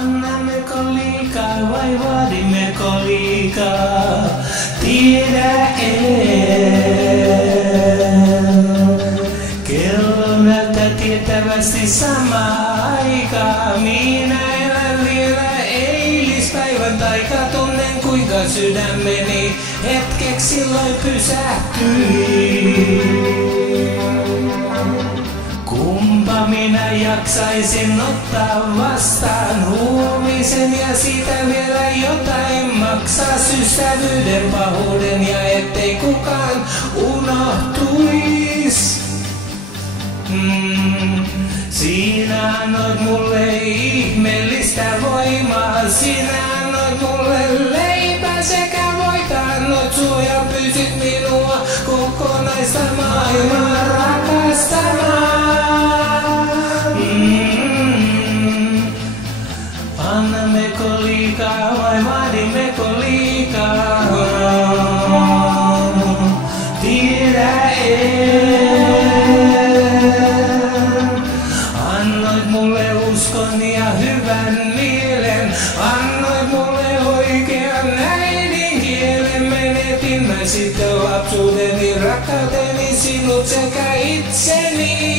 Annammeko liikaa vai vaadimmeko liikaa? Tiedä kello näyttää tietävästi samaa aikaa. Minä elän vielä eilispäivän taikaa. Tunnen kuinka sydämeni hetkeksi silloin pysähtyi. Kumpa minä jaksaisin ottaa vastaan huomisen ja siitä vielä jotain maksaa systävyyden, pahuuden ja ettei kukaan unohtuis. Sinä annoit mulle ihmeellistä voimaa, sinä annoit mulle leipää sekä voita, annoit suoja, pysyt minua kokonaista maailmaa rakastamaan. Annammeko liikaa vai vaadimmeko liikaa? Tiedä annoit mulle uskon ja hyvän mielen, annoit mulle oikean äidinkielen. Menetin mä sitten lapsuuteni, rakkauteni, sinut sekä itseni.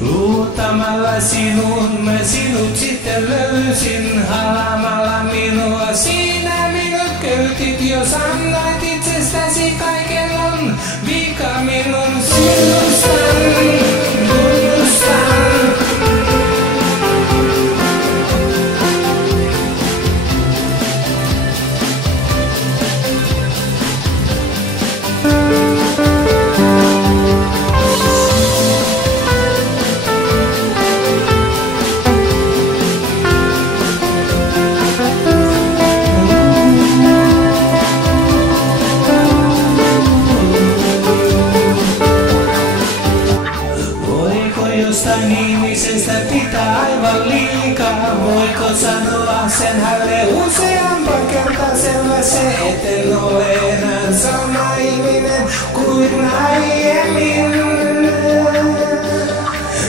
Luottamalla sinuun mä sinut sitten löysin, halaamalla minua sinä minut köytit. Jos annoit itsestäsi kaiken on vika minun sinustan, tunnustan. Jostain ihmisestä pitää aivan liikaa. Voiko sanoa sen hänelle useamman kertaa selvä se, etten ole enää sama ihminen kuin aiemmin.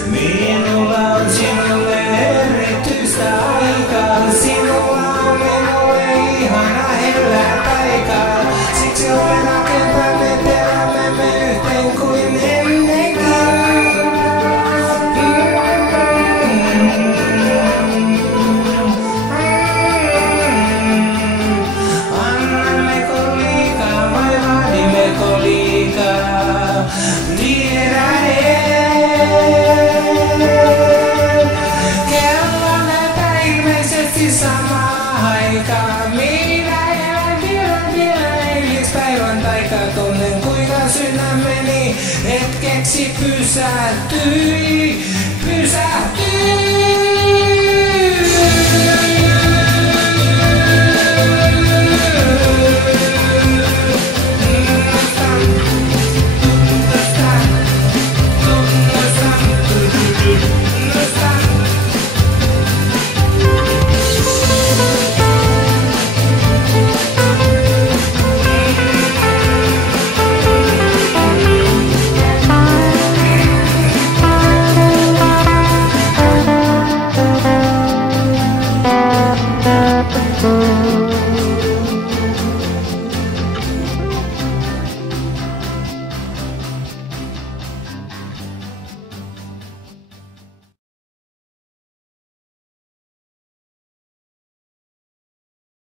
Minulla on sinulle erityistä aikaa, sinulla on minulle ihana hellää taikaa. Siksi olen rakentaneet elämämme yhteen kuin ennenkin. Kello näyttää ilmeisesti samaa aikaa. Minä elän vielä eilispäivän taikaa. Tunnen kuinka sydämeni hetkeksi pysähtyi.